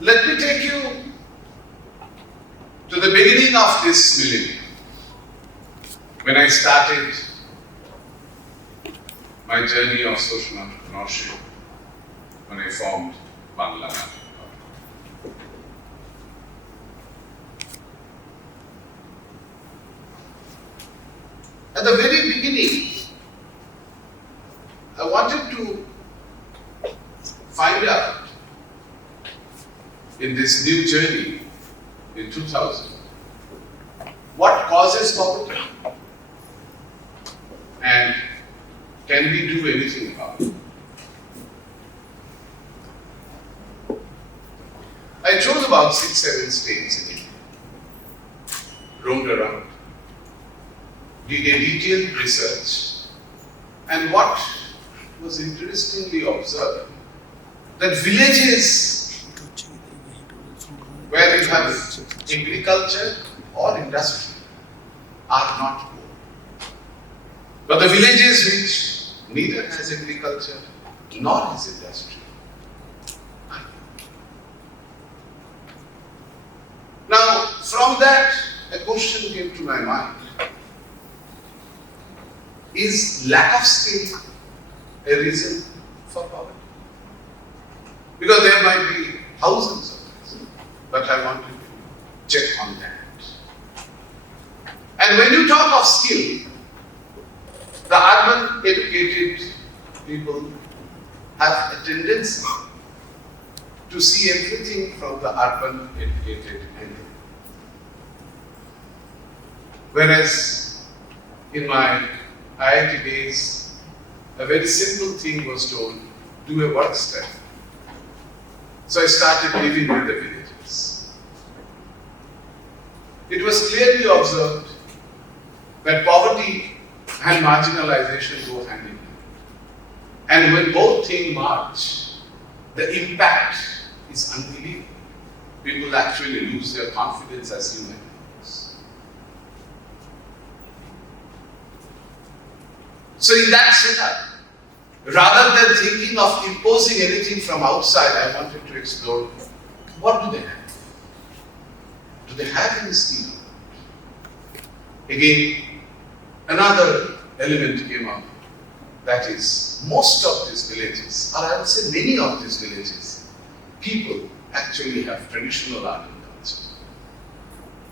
Let me take you to the beginning of this millennium, when I started my journey of social entrepreneurship, when I formed Bangla. At the very beginning, I wanted to find out in this new journey in 2000, what causes poverty and can we do anything about it? I chose about 6-7 states in India, roamed around, did a detailed research, and what was interestingly observed, that villages where you have agriculture or industry are not poor. But the villages which neither has agriculture nor has industry are poor. Now, from that, a question came to my mind. Is lack of skill a reason for poverty? Because there might be thousands of reasons, but I wanted to check on that. And when you talk of skill, the urban educated people have a tendency to see everything from the urban educated angle. Whereas in my IIT days, a very simple thing was told, do a work study. So I started living with the villages. It was clearly observed that poverty and marginalization go hand in hand. And when both things merge, the impact is unbelievable. People actually lose their confidence as human beings. So in that setup, rather than thinking of imposing anything from outside, I wanted to explore, what do they have? Do they have any skill? Again, another element came up, that is, most of these villages, or I would say many of these villages, people actually have traditional art and culture.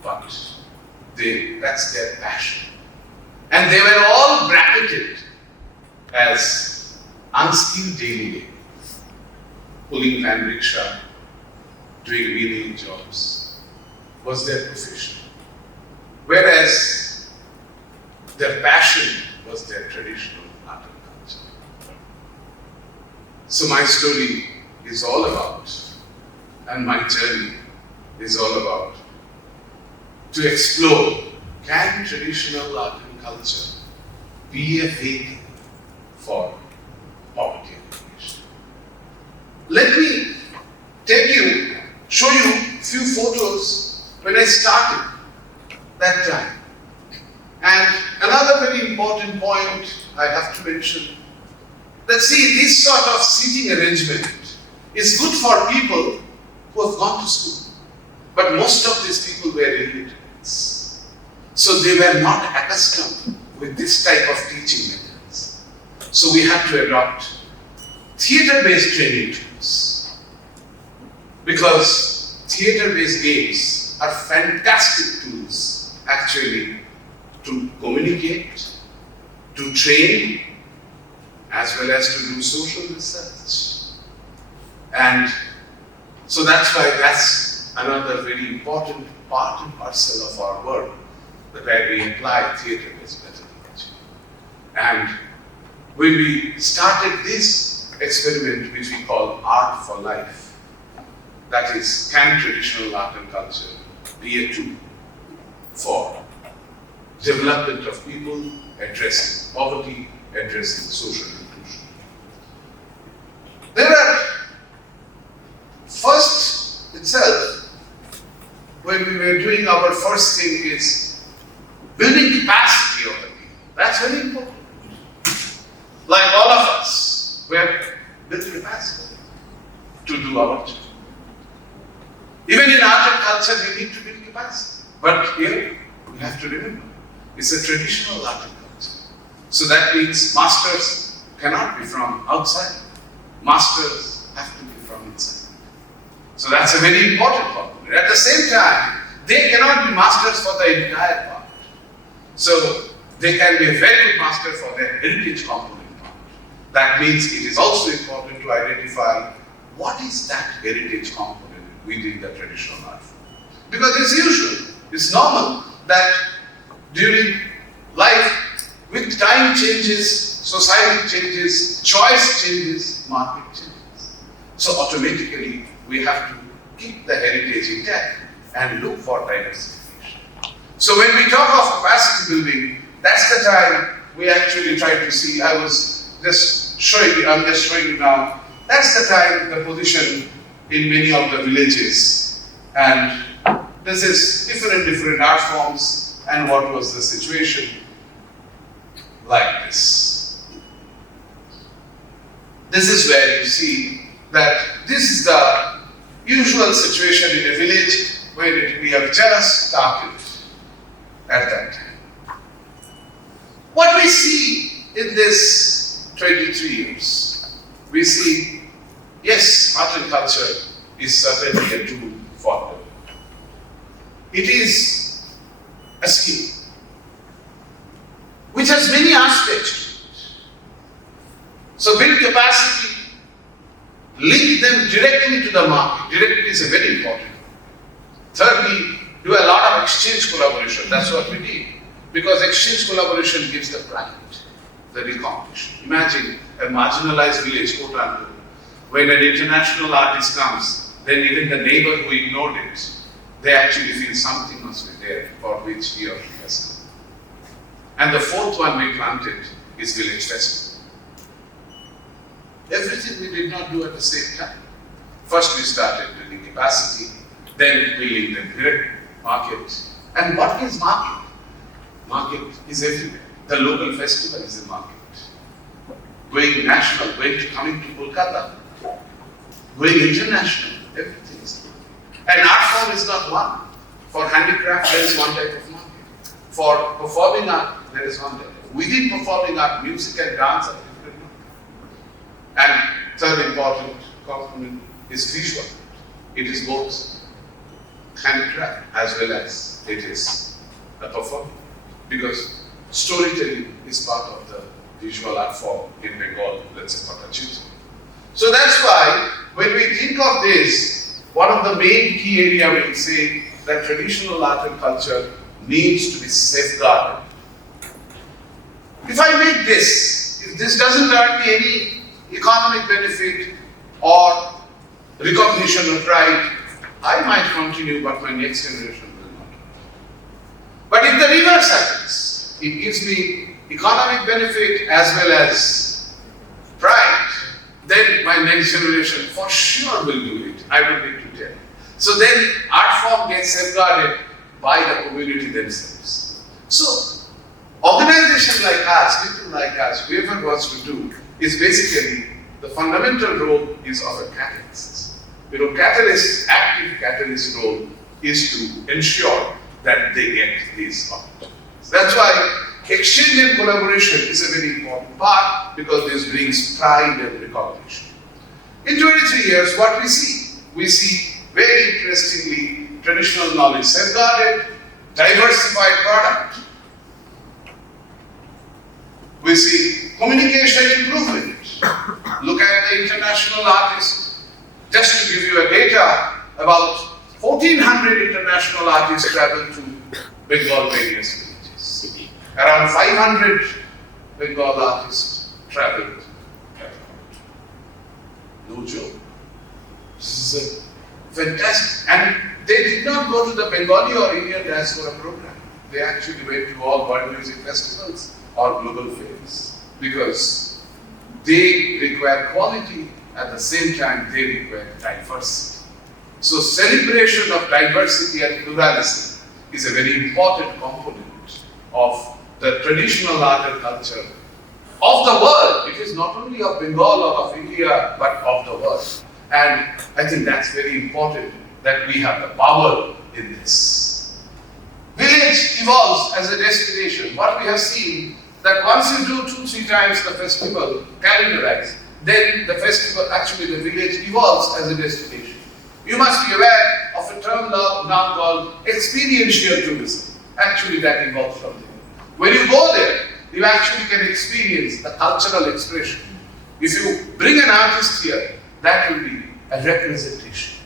But that's their passion. And they were all bracketed as unskilled daily labor, pulling van rickshaw, doing menial jobs, was their profession. Whereas their passion was their traditional art and culture. So my story is all about, and my journey is all about, to explore, can traditional art and culture be a vehicle for poverty elimination? Let me show you a few photos when I started that time. And another very important point I have to mention, that see, this sort of seating arrangement is good for people who have gone to school. But most of these people were illiterates. So they were not accustomed with this type of teaching methods. So we had to adopt theatre-based training tools. Because theatre-based games are fantastic tools actually to communicate, to train, as well as to do social research. And so that's why that's another very important part and parcel of our work, where we apply theatre-based methodology. And when we started this experiment, which we call Art for Life, that is, can traditional art and culture be a tool for development of people, addressing poverty, addressing social inclusion. There are, first itself, when we were doing our first thing is building capacity of the people. That's very important. Like all of us, we have built capacity to do our job. Even in art and culture, we need to build capacity. But here, we have to remember, it's a traditional art and culture. So that means masters cannot be from outside. Masters have to be from inside. So that's a very important component. At the same time, they cannot be masters for the entire part. So they can be a very good master for their heritage component part. That means it is also important to identify what is that heritage component within the traditional art form. Because it's usual, it's normal that during life, with time changes, society changes, choice changes, market changes. So automatically, we have to keep the heritage intact and look for diversification. So when we talk of capacity building, that's the time we actually try to see. I'm just showing you now, that's the time the position in many of the villages. And this is different art forms, and what was the situation like this. This is where you see that this is the usual situation in a village where we have just started at that time. What we see in this 23 years, we see, yes, art and culture is certainly a tool for them. It is a skill which has many aspects. So build capacity, link them directly to the market. Directly is a very important. Thirdly, do a lot of exchange collaboration. That's what we did. Because exchange collaboration gives the pride, the recognition. Imagine a marginalized village, quote unquote, when an international artist comes, then even the neighbor who ignored it, they actually feel something must be there for which he or she has come. And the fourth one we planted is village festival. Everything we did not do at the same time. First we started building capacity, then building the direct market. And what is market? Market is everywhere. The local festival is a market. Going national, coming to Kolkata, going international, everything is market. And art form is not one. For handicraft, there is one type of market. For performing art, there is one type. Within performing art, music and dance are different markets. And third important component is visual. It is both handicraft as well as it is a performing. Because storytelling is part of the visual art form in Bengal, let's say Bhattacharya. So that's why when we think of this, one of the main key areas we say that traditional art and culture needs to be safeguarded. If I make this, if this doesn't earn me any economic benefit or recognition or pride, I might continue, but my next generation will not. But if the reverse happens, it gives me economic benefit as well as pride, then my next generation for sure will do it. I don't need to tell. So then art form gets safeguarded by the community themselves. So organizations like us, people like us, whoever wants to do, is basically the fundamental role is of a catalyst. Active catalyst role is to ensure that they get these opportunities. That's why exchange and collaboration is a very important part because this brings pride and recognition. In 23 years, what we see? We see very interestingly traditional knowledge safeguarded, diversified product. We see communication improvement. Look at the international artists. Just to give you a data, about 1,400 international artists travel to Bengal various villages. Around 500 Bengal artists traveled abroad. No joke. This is a fantastic. And they did not go to the Bengali or Indian diaspora program. They actually went to all world music festivals or global fairs because they require quality. At the same time, they require diversity. So celebration of diversity and pluralism is a very important component of the traditional art and culture of the world. It is not only of Bengal or of India, but of the world. And I think that's very important that we have the power in this. Village evolves as a destination. What we have seen, that once you do 2-3 times the festival calendarized, then the festival, actually the village evolves as a destination. You must be aware of a term now called experiential tourism. Actually that evolves from there. When you go there, you actually can experience the cultural expression. If you bring an artist here, that will be a representation.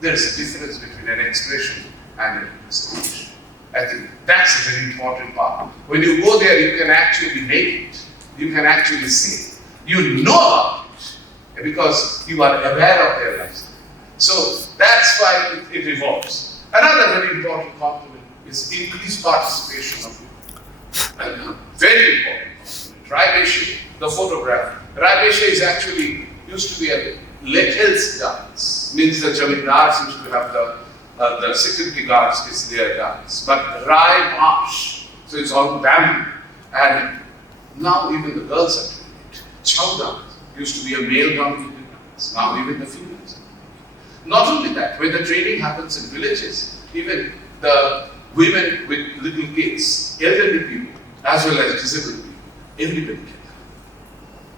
There is a difference between an expression and a representation. I think that's a very important part. When you go there, you can actually make it. You can actually see it. You know about it because you are aware of their lifestyle. So that's why it evolves. Another very important component is increased participation of women. Very important component. Raibeshe, the photograph. Raibeshe is actually used to be a Lethel's dance. Means the Jamindars used to have the security guards is their dance. But Rai Marsh, so it's all bamboo. And now even the girls are doing it. Chow dance used to be a male-dominated dance. Now even the females are doing it. Not only that, when the training happens in villages, even the women with little kids, elderly people, as well as disabled people, everybody can.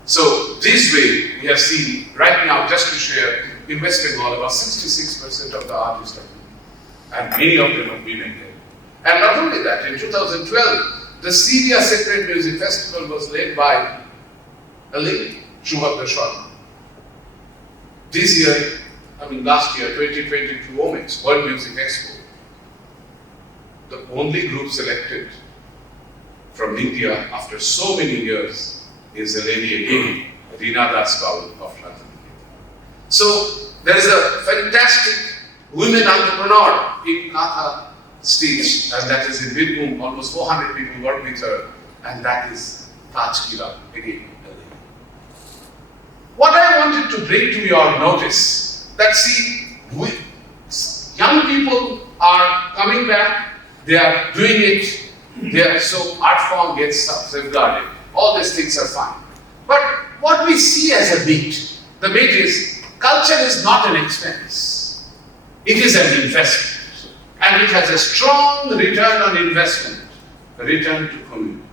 So this way, we have seen right now, just to share, in West Bengal, about 66% of the artists are women. And many of them are women there. And not only that, in 2012, the Syria Sacred Music Festival was led by a lady, Shubhadra Sharma. This year, last year, 2022 Omex, World Music Expo, the only group selected from India after so many years is a lady again, Reena Das Baul of London. So there is a fantastic women entrepreneur in Katha stage, and that is in Birbhum. Almost 400 people work with her, and that is Taj Kira again. What I wanted to bring to your notice, that see, young people are coming back, they are doing it, so art form gets safeguarded. All these things are fine. But what we see as a beat, the beat is, culture is not an expense. It is an investment. And it has a strong return on investment, a return to community.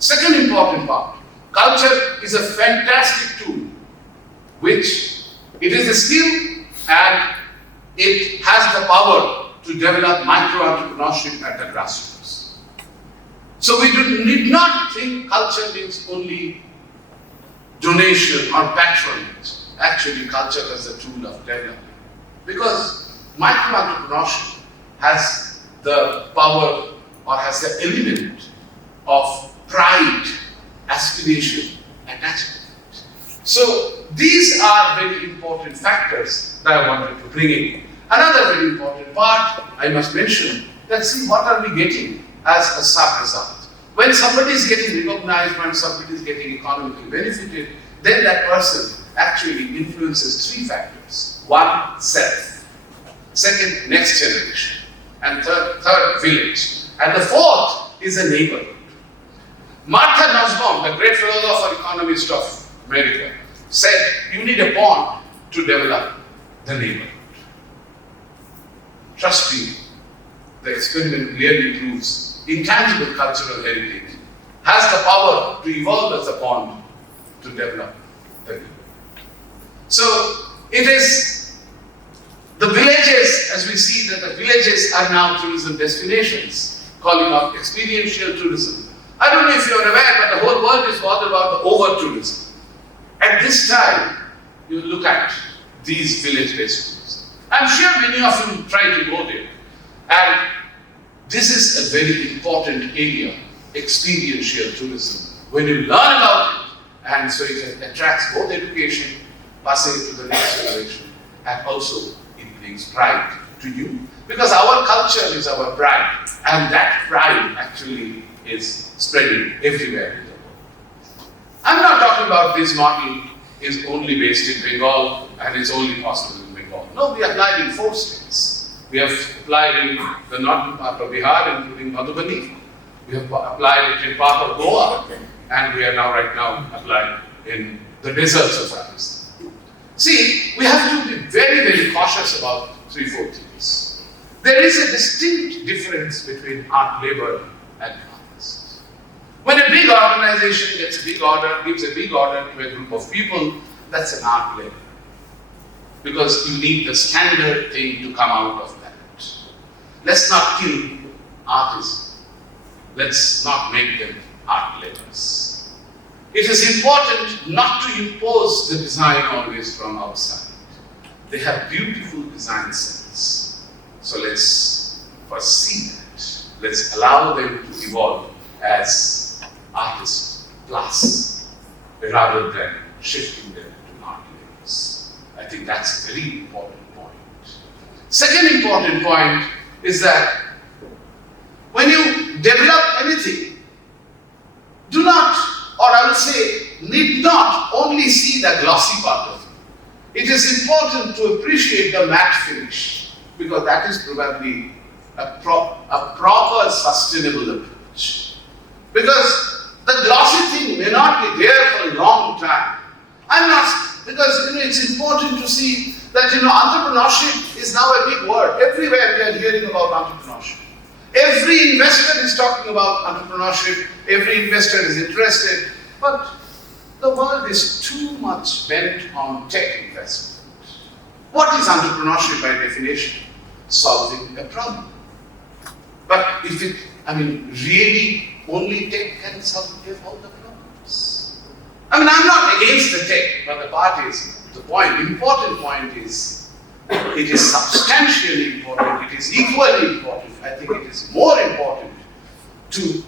Second important part, culture is a fantastic tool, which it is a skill and it has the power to develop micro-entrepreneurship at the grassroots. So we need not think culture means only donation or patronage. Actually, culture is a tool of development. Because micro-entrepreneurship has the power or has the element of pride, aspiration, attachment. So these are very important factors that I wanted to bring in. Another very important part I must mention, that see what are we getting as a sub-result. When somebody is getting recognized, when somebody is getting economically benefited, then that person actually influences 3 factors. 1, self. Second, next generation. And third, village. And the 4th is a neighborhood. Martha Nussbaum, the great philosopher economist of America, said you need a bond to develop the neighborhood. Trust me, the experiment clearly proves intangible cultural heritage has the power to evolve as a bond to develop the neighborhood. So it is the villages, as we see that the villages are now tourism destinations, calling out experiential tourism. I don't know if you're aware, but the whole world is bothered about the over-tourism. At this time, you look at these village-based schools. I'm sure many of you try to go there. And this is a very important area, experiential tourism. When you learn about it, and so it attracts both education, passing it to the next generation, and also it brings pride to you. Because our culture is our pride, and that pride actually is spreading everywhere in the world. I'm not talking about this model is only based in Bengal and is only possible in Bengal. No, we applied in 4 states. We have applied in the northern part of Bihar, including Madhubani. We have applied it in part of Goa, and we are right now applying in the deserts of Rajasthan. See, we have to be very, very cautious about 3-4 years. There is a distinct difference between art labor and artist. When a big organization gets a big order, gives a big order to a group of people, that's an art labor. Because you need the standard thing to come out of that. Let's not kill artists. Let's not make them art laborers. It is important not to impose the design always from outside. They have beautiful design sense. So let's foresee that. Let's allow them to evolve as artists plus, rather than shifting them to art laborers. I think that's a very important point. Second important point is that when you develop anything, do not, or I would say, need not only see the glossy part of it. It is important to appreciate the matte finish, because that is probably a proper sustainable approach. Because the glossy thing may not be there for a long time. Because it's important to see that entrepreneurship is now a big word. Everywhere we are hearing about entrepreneurship. Every investor is talking about entrepreneurship. Every investor is interested. But the world is too much bent on tech investment. What is entrepreneurship by definition? Solving a problem. But if really only tech can solve all the problems. I'm not against the tech, but important point is, it is substantially important, it is equally important, I think it is more important to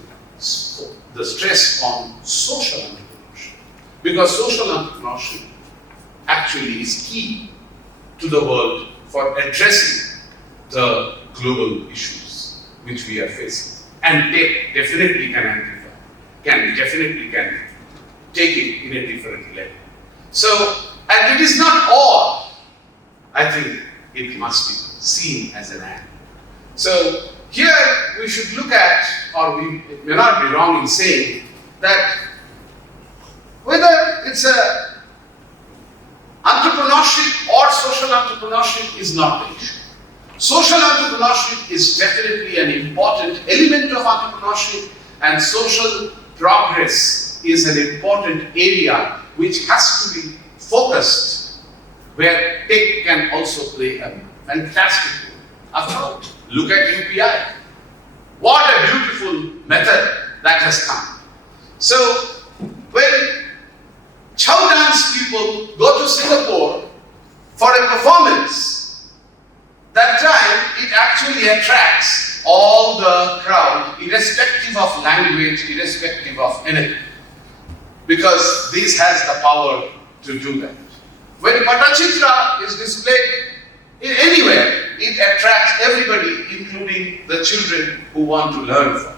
the stress on social entrepreneurship. Because social entrepreneurship actually is key to the world for addressing the global issues which we are facing. And tech definitely can amplify, can take it in a different level. So, and it is not all. I think it must be seen as an and. So, here we should look at, or we may not be wrong in saying, that whether it's a entrepreneurship or social entrepreneurship is not the issue. Social entrepreneurship is definitely an important element of entrepreneurship, and social progress is an important area which has to be focused, where tech can also play a fantastic role. After all, look at UPI. What a beautiful method that has come. So, when chow dance people go to Singapore for a performance, that time it actually attracts all the crowd, irrespective of language, irrespective of anything. Because this has the power to do that. When Bhattacharya is displayed anywhere, it attracts everybody, including the children who want to learn from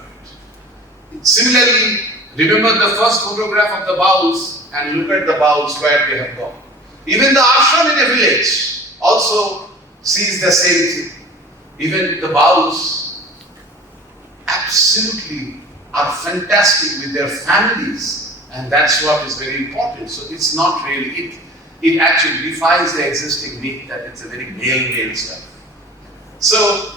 it. Similarly, remember the first photograph of the bowls and look at the bowls where they have gone. Even the ashram in a village also sees the same thing. Even the bowls absolutely are fantastic with their families, and that's what is very important. So it's not really, it actually defies the existing myth that it's a very male stuff. So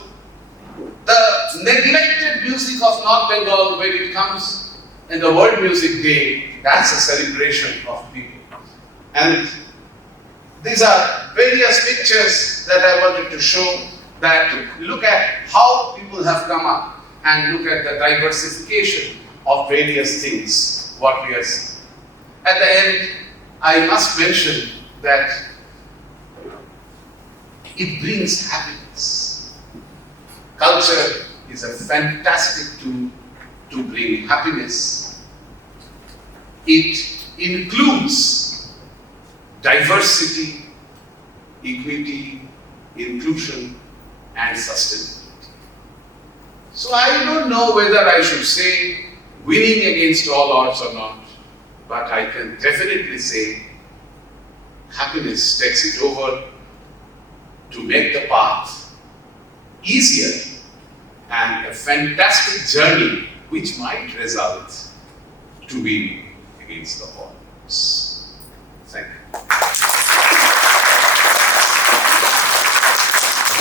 the neglected music of North Bengal, when it comes in the World Music Day, that's a celebration of people. And these are various pictures that I wanted to show, that look at how people have come up and look at the diversification of various things, what we are seeing. At the end, I must mention that it brings happiness. Culture is a fantastic tool to bring happiness. It includes diversity, equity, inclusion, and sustainability. So I don't know whether I should say winning against all odds or not, but I can definitely say happiness takes it over to make the path easier and a fantastic journey which might result to win against the odds.